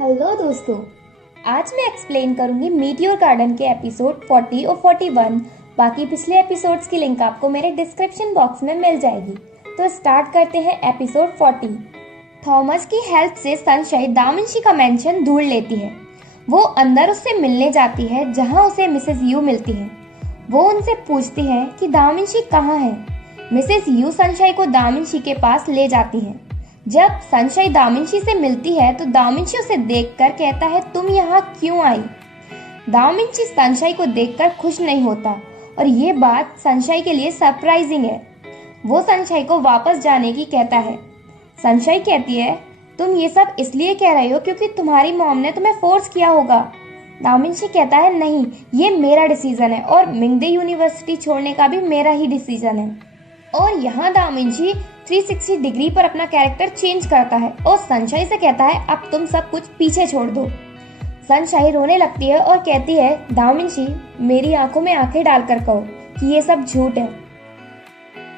Hello दोस्तों, आज मैं एक्सप्लेन करूंगी मीटियोर गार्डन के एपिसोड 40 और 41। बाकी पिछले एपिसोड्स की लिंक आपको मेरे डिस्क्रिप्शन बॉक्स में मिल जाएगी। तो स्टार्ट करते हैं एपिसोड 40। थॉमस की हेल्प से सनशाइन दाविंची का मेंशन ढूंढ लेती है। वो अंदर उससे मिलने जाती है जहां उसे मिसेस यू मिलती है। वो उनसे पूछती है कि दाविंची कहाँ है। मिसेस यू सनशाइन को दाविंची के पास ले जाती है। जब सनशाइन दाविंची से मिलती है तो दाविंची उसे देखकर कहता है, तुम यहाँ क्यों आई? दाविंची सनशाइन को देखकर खुश नहीं होता और ये बात सनशाइन के लिए सरप्राइजिंग है। वो सनशाइन को वापस जाने की कहता है। सनशाइन कहती है, तुम ये सब इसलिए कह रहे हो क्योंकि तुम्हारी मॉम ने तुम्हें फोर्स किया होगा। दाविंची कहता है, नहीं, ये मेरा डिसीजन है और मिंगडे यूनिवर्सिटी छोड़ने का भी मेरा ही डिसीजन है। और यहाँ दाविंची 360 डिग्री पर अपना कैरेक्टर चेंज करता है और सनशाइन से कहता है, अब तुम सब कुछ पीछे छोड़ दो। सनशाइन रोने लगती है और कहती है, दाविंची, मेरी आंखों में आंखें डालकर कहो कि ये सब झूठ है।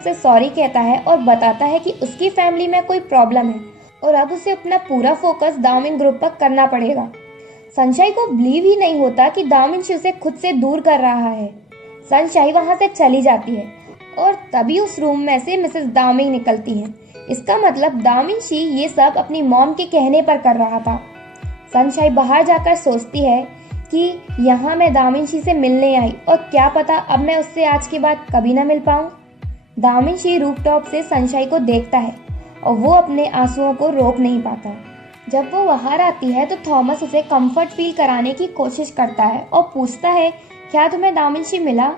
उसे सॉरी कहता है और बताता है कि उसकी फैमिली में कोई प्रॉब्लम है और अब उसे अपना पूरा फोकस दाविन ग्रुप पर करना पड़ेगा। सनशाइन को बिलीव ही नहीं होता कि दाविंची उसे खुद से दूर कर रहा है। सनशाइन वहां से चली जाती है और तभी उस रूम में से मिसेस दामिंग निकलती हैं। इसका मतलब दाविंची ये सब अपनी मॉम के कहने पर कर रहा था। सनशाइन बाहर जाकर सोचती है कि यहाँ मैं दाविंची से मिलने आई और क्या पता अब मैं उससे आज के बाद कभी ना मिल पाऊँ। दाविंची रूफटॉप से सनशाइन को देखता है और वो अपने आंसुओं को रोक नहीं पाता। जब वो बाहर आती है तो थॉमस उसे कंफर्ट फील कराने की कोशिश करता है और पूछता है, क्या तुम्हें दाविंची मिला?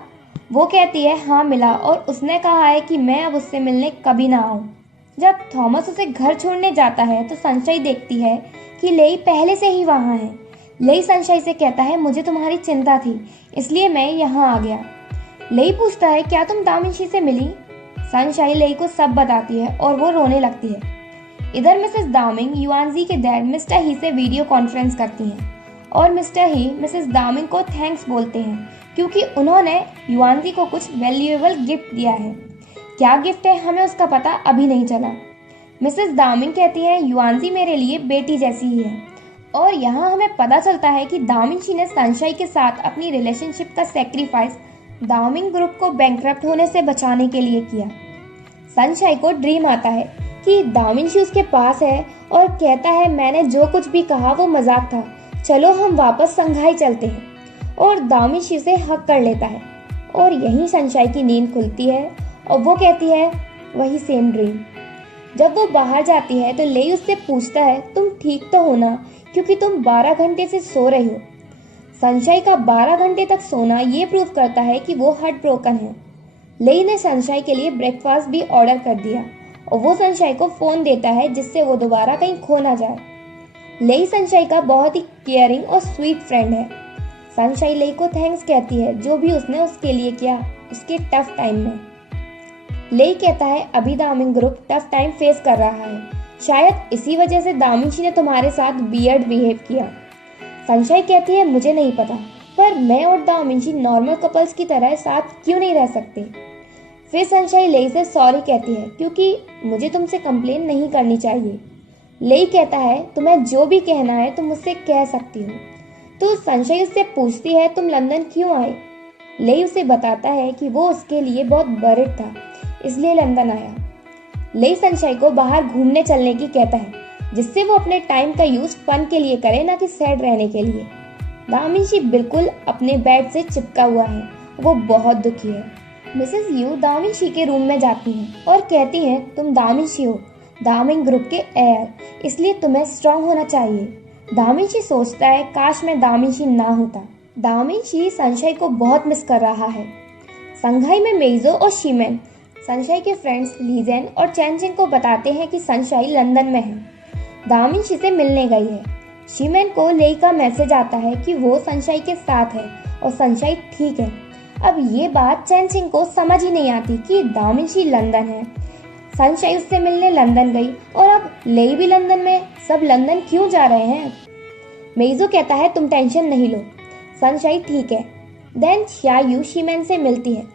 वो कहती है, हाँ मिला, और उसने कहा है कि मैं अब उससे मिलने कभी ना आऊं। जब थॉमस उसे घर छोड़ने जाता है तो सनशाइन देखती है कि लेई पहले से ही वहां है। लेई सनशाइन से कहता है, मुझे तुम्हारी चिंता थी इसलिए मैं यहाँ आ गया। लेई पूछता है, क्या तुम दाविंची से मिली? सनशाइन लेई को सब बताती है और वो रोने लगती है। इधर मिसेस दामिंग युआनजी के डैड मिस्टर ही से वीडियो कॉन्फ्रेंस करती हैं और मिस्टर ही मिसेस दामिंग को थैंक्स बोलते हैं क्योंकि उन्होंने युआनजी को कुछ वैल्यूएबल गिफ्ट दिया है। क्या गिफ्ट है हमें उसका पता अभी नहीं चला। मिसेस दामिंग कहती है, युआनजी मेरे लिए बेटी जैसी ही है। और यहाँ हमें पता चलता है कि दाविंची ने सनशाइन के साथ अपनी रिलेशनशिप का सेक्रीफाइस दामिंग ग्रुप को बैंकरप्ट होने से बचाने के लिए किया। सनशाइन को ड्रीम आता है कि दाविंची उसके पास है और कहता है, मैंने जो कुछ भी कहा वो मजाक था, चलो हम वापस संघाई चलते हैं। और दाविंची से हक कर लेता है और यहीं सनशाइन की नींद खुलती है और वो कहती है, वही सेम ड्रीम। जब वो बाहर जाती है तो लेई उससे पूछता है, तुम ठीक तो हो ना, क्योंकि तुम 12 घंटे से सो रही हो। सनशाइन का 12 घंटे तक सोना ये प्रूव करता है कि वो हार्ट ब्रोकन है। लेई ने सनशाइन के लिए ब्रेकफास्ट भी ऑर्डर कर दिया और वो सनशाइन को फोन देता है जिससे वो दोबारा कहीं खो ना जाए। लेई सनशाइन का बहुत ही केयरिंग और स्वीट फ्रेंड है। सनशाइन लेई को थैंक्स कहती है जो भी उसने उसके लिए किया उसके टफ टाइम में। लेई कहता है, अभी दामिंग ग्रुप टफ टाइम फेस कर रहा है, शायद इसी वजह से दाविंची ने तुम्हारे साथ वियर्ड बिहेव किया। सनशाइन कहती है, मुझे नहीं पता, पर मैं और दाविंची नॉर्मल कपल्स की तरह साथ क्यों नहीं रह सकते। फिर सनशाइन लेई से सॉरी कहती है क्योंकि मुझे तुमसे कंप्लेन नहीं करनी चाहिए। लेई कहता है, तुम्हें जो भी कहना है तुम मुझसे कह सकती हो। तो सनशाइन उससे पूछती है, तुम लंदन क्यों आए? लेई उसे बताता है कि वो उसके लिए बहुत वरिड था इसलिए लंदन आया। लेई सनशाइन को बाहर घूमने चलने की कहता है जिससे वो अपने टाइम का यूज फन के लिए करे, ना कि सैड रहने के लिए। दाविंची बिल्कुल अपने बेड से चिपका हुआ है, वो बहुत दुखी है। मिसेस यू दाविंची के रूम में जाती हैं और कहती हैं, तुम दाविंची हो, दामिंग ग्रुप के एयर, इसलिए तुम्हें स्ट्रांग होना चाहिए। दाविंची सोचता है, काश मैं दाविंची ना होता। दाविंची सनशाइन को बहुत मिस कर रहा है। संघाई में मेइजो और शीमेन सनशाइन के फ्रेंड्स लीजेन और चैनचिंग को बताते हैं कि सनशाइन लंदन में है, दाविंची से मिलने गई है। शीमेन को लेई का मैसेज आता है कि वो सनशाइन के साथ है और सनशाइन ठीक है। अब ये बात चैनचिंग को समझ ही नहीं आती कि दाविंची लंदन है। सनशाइन उससे मिलने लंदन गई और अब लेई भी लंदन में, सब लंदन क्यों जा रहे हैं? मेइजो कहता है, तुम टेंशन नहीं लो, सनशाइन ठीक है। देन xiaoyu शीमेन से मिलती है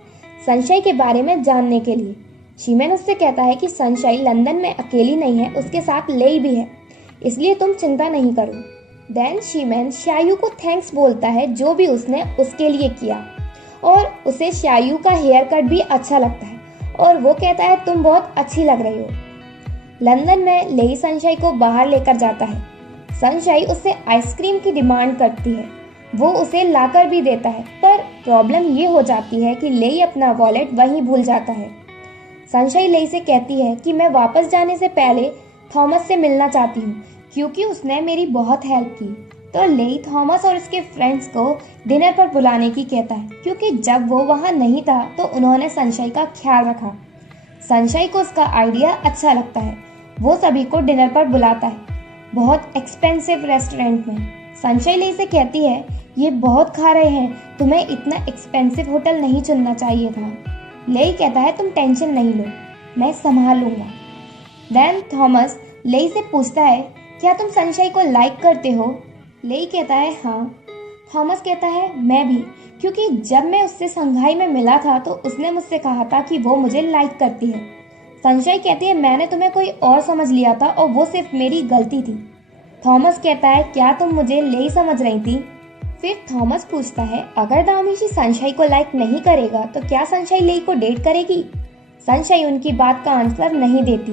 सनशाइन के बारे में जानने के लिए। शीमेन उससे कहता है कि सनशाइन लंदन में अकेली नहीं है, उसके साथ लेई भी है, इसलिए तुम चिंता नहीं करो। देन शीमैन शायू को थैंक्स बोलता है जो भी उसने उसके लिए किया, और उसे शायू का हेयर कट भी अच्छा लगता है और वो कहता है तुम बहुत अच्छी लग रही हो। लंदन में लेई सनशाई को बाहर लेकर जाता है। सनशाई उससे आइसक्रीम की डिमांड करती है, वो उसे लाकर भी देता है, पर प्रॉब्लम ये हो जाती है कि लेई अपना वॉलेट वहीं भूल जाता है। सनशाई लेई से कहती है कि मैं वापस जाने से पहले थॉमस से मिलना चाहती हूँ क्योंकि उसने मेरी बहुत हेल्प की। तो लेई थॉमस और उसके फ्रेंड्स को डिनर पर बुलाने की कहता है क्योंकि जब वो वहाँ नहीं था तो उन्होंने सनशाई का ख्याल रखा। सनशाई को उसका आइडिया अच्छा लगता है, वो सभी को डिनर पर बुलाता है, बहुत एक्सपेंसिव रेस्टोरेंट में। सनशाई लेई से कहती है ये बहुत खा रहे हैं, तुम्हें इतना एक्सपेंसिव होटल नहीं चुनना चाहिए था। लेई कहता है तुम टेंशन नहीं लो, मैं संभाल लूंगा। देन थॉमस लेई से पूछता है क्या तुम सनशाई को लाइक करते हो? लेई कहता है हाँ। थॉमस कहता है मैं भी, क्योंकि जब मैं उससे संघाई में मिला था तो उसने मुझसे कहा था कि वो मुझे लाइक करती है। सनशाई कहती है मैंने तुम्हें कोई और समझ लिया था और वो सिर्फ मेरी गलती थी। थॉमस कहता है क्या तुम मुझे लेई समझ रही थी? फिर थॉमस पूछता है अगर दामिशी सनशाई को लाइक नहीं करेगा तो क्या सनशाई लेई को डेट करेगी? सनशाई उनकी बात का आंसर नहीं देती,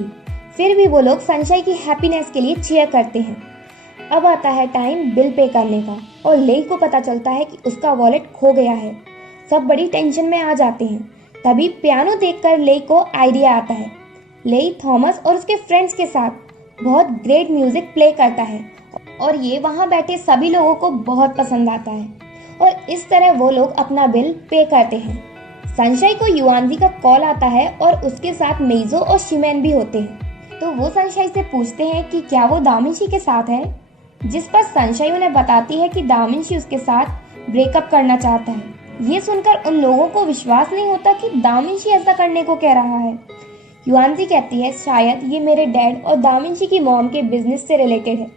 फिर भी वो लोग सनशाई की हैप्पीनेस के लिए चीयर करते हैं। अब आता है टाइम बिल पे करने का और लेई को पता चलता है कि उसका वॉलेट खो गया है। सब बड़ी टेंशन में आ जाते हैं। तभी पियानो देखकर लेई को आइडिया आता है। लेई थॉमस और उसके फ्रेंड्स के साथ बहुत ग्रेट म्यूजिक प्ले करता है और ये वहाँ बैठे सभी लोगों को बहुत पसंद आता है और इस तरह वो लोग अपना बिल पे करते हैं। सनशाई को युआनजी का कॉल आता है और उसके साथ मेइजो और शिमेन भी होते हैं। तो वो सनशाई से पूछते हैं कि क्या वो दामिशी के साथ है, जिस पर सनशाई उन्हें बताती है कि दामिशी उसके साथ ब्रेकअप करना चाहता है। ये सुनकर उन लोगों को विश्वास नहीं होता कि दामिशी ऐसा करने को कह रहा है। युआनजी कहती है शायद ये मेरे डैड और दामिशी की मॉम के बिजनेस से रिलेटेड है।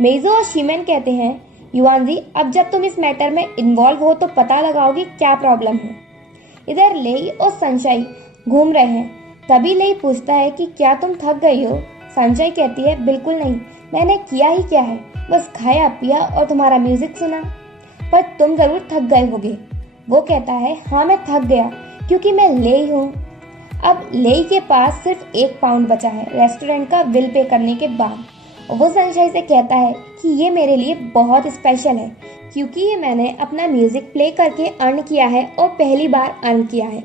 मेइजो और शिमेन कहते हैं युआनजी अब जब तुम इस मैटर में इन्वॉल्व हो तो पता लगाओगे क्या प्रॉब्लम है। इधर लेई और सनशाई घूम रहे हैं। तभी लेई पूछता है कि क्या तुम थक गई हो? सनशाई कहती है बिल्कुल नहीं, मैंने किया ही क्या है, बस खाया पिया और तुम्हारा म्यूजिक सुना, पर तुम जरूर थक गए होगे। वो कहता है हाँ मैं थक गया क्योंकि मैं लेई हूँ। अब लेई के पास सिर्फ 1 पाउंड बचा है रेस्टोरेंट का बिल पे करने के बाद। वो सनशाई से कहता है कि ये मेरे लिए बहुत स्पेशल है क्योंकि ये मैंने अपना म्यूजिक प्ले करके अर्न किया है और पहली बार अर्न किया है।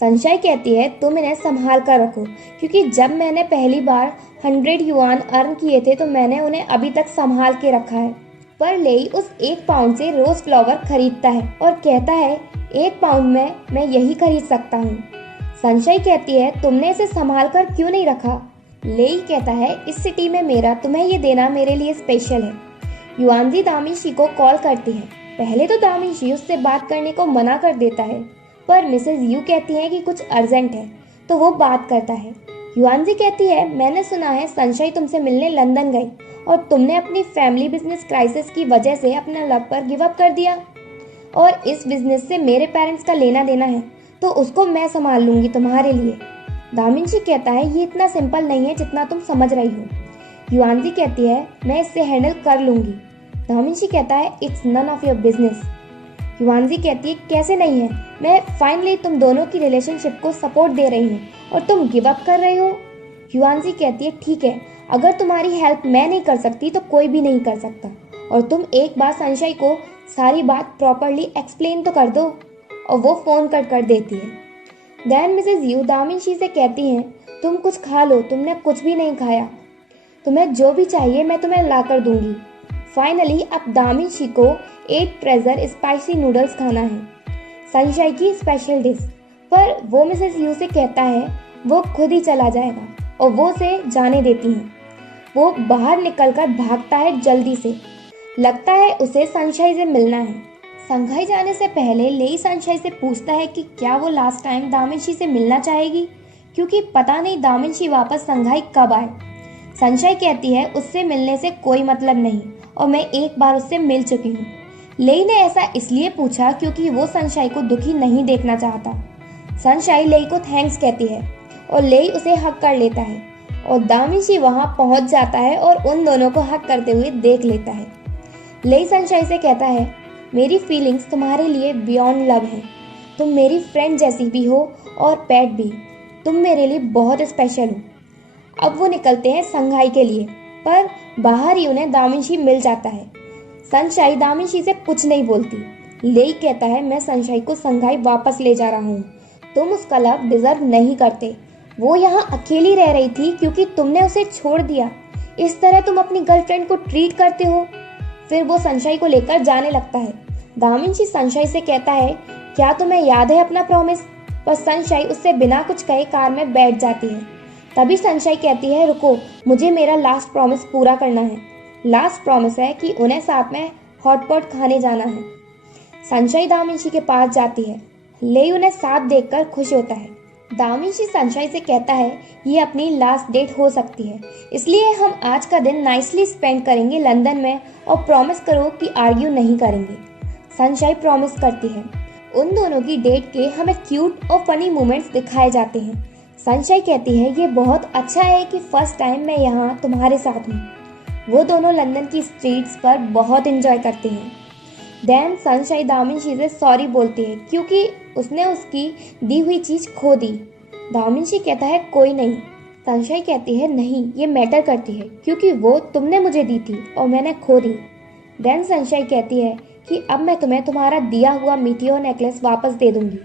सनशाई कहती है तुम इन्हें संभाल कर रखो क्योंकि जब मैंने पहली बार 100 युआन अर्न किए थे तो मैंने उन्हें अभी तक संभाल के रखा है। पर लेई उस 1 पाउंड से रोज फ्लावर खरीदता है और कहता है 1 पाउंड में मैं यही खरीद सकता हूँ। सनशाई कहती है तुमने इसे संभाल कर क्यों नहीं रखा? लेई कहता है इस सिटी में मेरा तुम्हें ये देना मेरे लिए स्पेशल है। युआनजी दामिशी को कॉल करती है। पहले तो दामिशी उससे बात करने को मना कर देता है, पर मिसेज यू कहती है कि कुछ अर्जेंट है तो वो बात करता है। युआनजी कहती है मैंने सुना है सनशाई तुमसे मिलने लंदन गई और तुमने अपनी फैमिली बिजनेस क्राइसिस की वजह से अपना लव पर गिव अप कर दिया और इस बिजनेस से मेरे पेरेंट्स का लेना देना है तो उसको मैं संभाल लूंगी तुम्हारे लिए। दामिशी कहता है ये इतना सिंपल नहीं है जितना तुम समझ रही हो। युआनजी कहती है मैं इससे हैंडल कर लूंगी। दामिशी कहता है it's none of your business. युआनजी कहती है कैसे नहीं है, मैं फाइनली तुम दोनों की रिलेशनशिप को सपोर्ट दे रही हूँ और तुम गिव अप कर रहे हो। युआनजी कहती है ठीक है, अगर तुम्हारी हेल्प मैं नहीं कर सकती तो कोई भी नहीं कर सकता और तुम एक बार सनशाई को सारी बात प्रॉपरली एक्सप्लेन तो कर दो। और वो फोन कट कर देती है। देन मिसेज यू दामिशी से कहती हैं तुम कुछ खा लो, तुमने कुछ भी नहीं खाया, तुम्हें जो भी चाहिए मैं तुम्हें ला कर दूंगी। फाइनली अब दामिशी को 8 ट्रेजर स्पाइसी नूडल्स खाना है, सनशाई की स्पेशल डिश। पर वो मिसेज यू से कहता है वो खुद ही चला जाएगा और वो उसे जाने देती हैं। वो बाहर निकलकर भागता है जल्दी से, लगता है उसे सनशाई से मिलना है। संघाई जाने से पहले लेई सनशाई से पूछता है कि क्या वो लास्ट टाइम दामिशी से मिलना चाहेगी क्योंकि पता नहीं दामिशी वापस संघाई कब आए। सनशाई कहती है उससे मिलने से कोई मतलब नहीं और मैं एक बार उससे मिल चुकी हूँ। लेई ने ऐसा इसलिए पूछा क्योंकि वो सनशाई को दुखी नहीं देखना चाहता। सनशाई लेई को थैंक्स कहती है और लेई उसे हक कर लेता है और दामिशी वहां पहुंच जाता है और उन दोनों को हक करते हुए देख लेता है। लेई सनशाइन से कहता है, मेरी फीलिंग्स तुम्हारे लिए बियॉन्ड लव हैं। तुम मेरी फ्रेंड जैसी भी हो और पेट भी। तुम मेरे लिए बहुत स्पेशल हो। अब वो निकलते हैं संघाई के लिए, पर बाहर ही उन्हें दामिंशी मिल जाता है। सनशाइन दामिंशी से कुछ नहीं बोलती। लेई कहता है, मैं सनशाइन को संघाई वापस ले जा रहा हूँ। तुम उसका लव डिजर्व नहीं करते। वो यहाँ अकेली रह रही थी क्योंकि तुमने उसे छोड़ दिया। इस तरह तुम अपनी गर्लफ्रेंड को ट्रीट करते हो। फिर वो सनशाइन को लेकर जाने लगता है। दामिंशी सनशाइन से कहता है, क्या तुम्हें याद है अपना प्रॉमिस? पर सनशाइन उससे बिना कुछ कहे कार में बैठ जाती है। तभी सनशाइन कहती है, रुको, मुझे मेरा लास्ट प्रॉमिस पूरा करना है। लास्ट प्रॉमिस है कि उन्हें साथ में हॉटपॉट खाने जाना है। सनशाइन दामिंशी के पास जाती है। लेई उन्हें साथ देखकर खुश होता है। दामिंशी सनशाइन से कहता है, ये अपनी लास्ट डेट हो सकती है, इसलिए हम आज का दिन नाइसली स्पेंड करेंगे लंदन में, और प्रॉमिस करो कि आर्ग्यू नहीं करेंगे। सनशाइन प्रॉमिस करती है। उन दोनों की डेट के हमें क्यूट और फनी मोमेंट्स दिखाए जाते हैं। सनशाइन कहती है, ये बहुत अच्छा है कि फर्स्ट टाइम मैं यहाँ तुम्हारे साथ हूँ। वो दोनों लंदन की स्ट्रीट्स पर बहुत एंजॉय करते हैं। देन सनशाइन दामिंशी से सॉरी बोलती है क्योंकि उसने उसकी दी हुई चीज खो दी। दामिंशी कहता है, कोई नहीं। सनशाइन कहती है, नहीं, ये मैटर करती है क्योंकि वो तुमने मुझे दी थी और मैंने खो दी। देन सनशाइन कहती है कि अब मैं तुम्हें तुम्हारा दिया हुआ मीटियोर नेकलेस वापस दे दूंगी।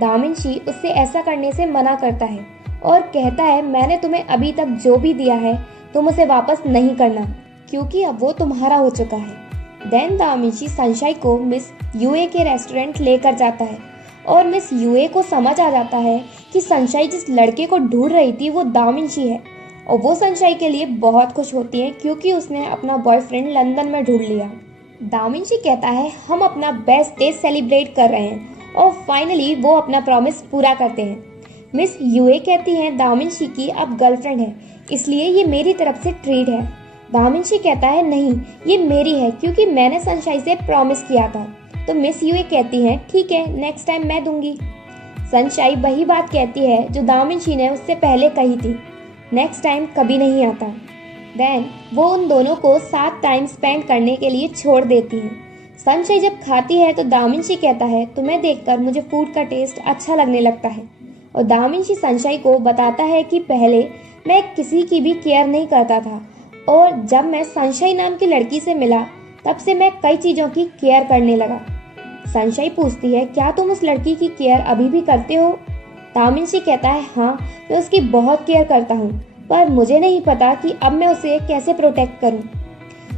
दामिंशी उससे ऐसा करने से मना करता है और कहता है, मैंने तुम्हें अभी तक जो भी दिया है तुम उसे वापस नहीं करना क्योंकि अब वो तुम्हारा हो चुका है। देन दामिंशी सनशाइन को मिस यूए के रेस्टोरेंट लेकर जाता है और मिस यूए को समझ आ जाता है कि सनशाइन जिस लड़के को ढूंढ रही थी वो दामिंशी है, और वो सनशाइन के लिए बहुत खुश होती है क्योंकि उसने अपना बॉयफ्रेंड लंदन में ढूंढ लिया। दामिंशी कहता है, हम अपना बेस्ट डे सेलिब्रेट कर रहे हैं, और फाइनली वो अपना प्रॉमिस पूरा करते हैं। मिस यूए कहती हैं, दामिंशी की अब गर्लफ्रेंड है, इसलिए ये मेरी तरफ से ट्रीट है। दामिंशी कहता है, नहीं, ये मेरी है क्योंकि मैंने सनशाइन से प्रॉमिस किया था। तो मिस यूए कहती हैं, ठीक है, नेक्स्ट टाइम मैं दूंगी। सनशाइन वही बात कहती है जो दामिंशी ने उससे पहले कही थी, नेक्स्ट टाइम कभी नहीं आता। देन वो उन दोनों को साथ टाइम स्पेंड करने के लिए छोड़ देती हैं। सनशाइन जब खाती है तो दामिंशी कहता है, तुम्हें देखकर मुझे फूड का टेस्ट अच्छा लगने लगता है। और दामिंशी सनशाइन को बताता है कि पहले मैं किसी की भी केयर नहीं करता था, और जब मैं सनशाइन नाम की लड़की से मिला तब से मैं कई चीजों की केयर करने लगा। सनशाइन पूछती है, क्या तुम उस लड़की की केयर अभी भी करते हो? दामिंशी कहता है, हाँ, मैं उसकी बहुत केयर करता हूँ, पर मुझे नहीं पता कि अब मैं उसे कैसे प्रोटेक्ट करूँ।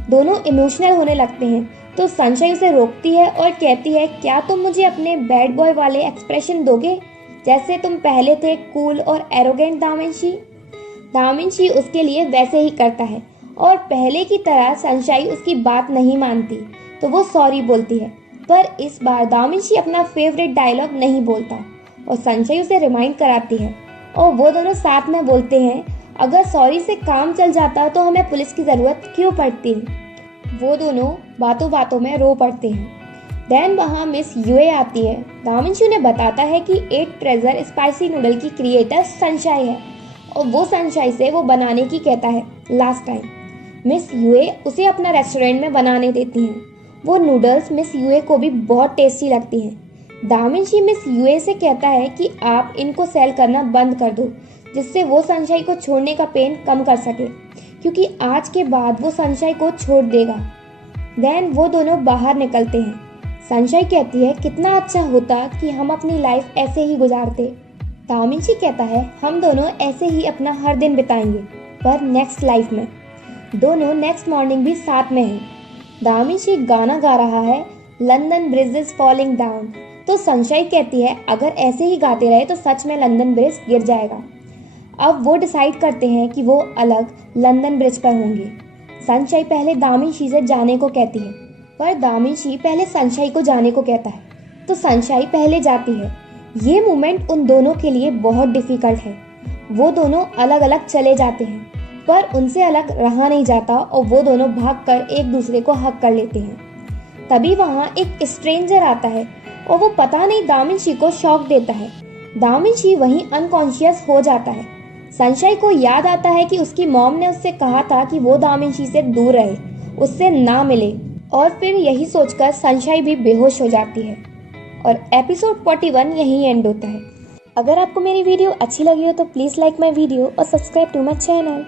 दोनों इमोशनल होने लगते हैं तो सनशाइन उसे रोकती है और कहती है, क्या तुम मुझे अपने बैड बॉय वाले एक्सप्रेशन दोगे जैसे तुम पहले थे, कूल और एरोगेंट दामिंशी? दामिंशी उसके लिए वैसे ही करता है और पहले की तरह सनशाइन उसकी बात नहीं मानती तो वो सॉरी बोलती है, पर इस बार दामिंशी अपना फेवरेट डायलॉग नहीं बोलता और सनशाइन उसे रिमाइंड कराती है, और वो दोनों साथ में बोलते हैं, अगर सॉरी से काम चल जाता तो हमें पुलिस की जरूरत क्यों पड़ती। वो दोनों बातों बातों में रो पड़ते हैं। देन वहाँ मिस यूए आती है। दामिंशी उन्हें बताता है कि 8 ट्रेजर स्पाइसी नूडल की क्रिएटर सनशाइन है और वो सनशाइन से वो बनाने की कहता है लास्ट टाइम। मिस यूए उसे अपना रेस्टोरेंट में बनाने देती हैं। वो नूडल्स मिस यूए को भी बहुत टेस्टी लगती हैं। दामिंशी मिस यूए से कहता है कि आप इनको सेल करना बंद कर दो, जिससे वो सनशाइन को छोड़ने का पेन कम कर सके, क्योंकि आज के बाद वो सनशाइन को छोड़ देगा। देन वो दोनों बाहर निकलते हैं। सनशाइन कहती है, कितना अच्छा होता कि हम अपनी लाइफ ऐसे ही गुजारते। दामिंशी कहता है, हम दोनों ऐसे ही अपना हर दिन बिताएंगे, पर नेक्स्ट लाइफ में। दोनों नेक्स्ट मॉर्निंग भी साथ में हैं। दामिंशी गाना गा रहा है, London bridge is falling down. तो सनशाइन कहती है, अगर ऐसे ही गाते रहे तो सच में लंदन ब्रिज गिर जाएगा। अब वो डिसाइड करते हैं कि वो अलग लंदन ब्रिज पर होंगे। सनशाइन पहले दामिंशी से जाने को कहती है, पर दामिंशी पहले सनशाइन को जाने को कहता है, तो सनशाइन पहले जाती है। ये मोमेंट उन दोनों के लिए बहुत डिफिकल्ट है। वो दोनों अलग अलग चले जाते हैं, पर उनसे अलग रहा नहीं जाता और वो दोनों भागकर एक दूसरे को हक कर लेते हैं। तभी वहाँ एक स्ट्रेंजर आता है और वो पता नहीं दामिंशी को शॉक देता है। दामिंशी वहीं अनकॉन्शियस हो जाता है। सनशाइन को याद आता है कि उसकी मॉम ने उससे कहा था कि वो दामिंशी से दूर रहे, उससे ना मिले, और फिर यही सोचकर सनशाइन भी बेहोश हो जाती है और एपिसोड 41 यहीं एंड होता है। अगर आपको मेरी वीडियो अच्छी लगी हो तो प्लीज़ लाइक माई वीडियो और सब्सक्राइब टू माई चैनल।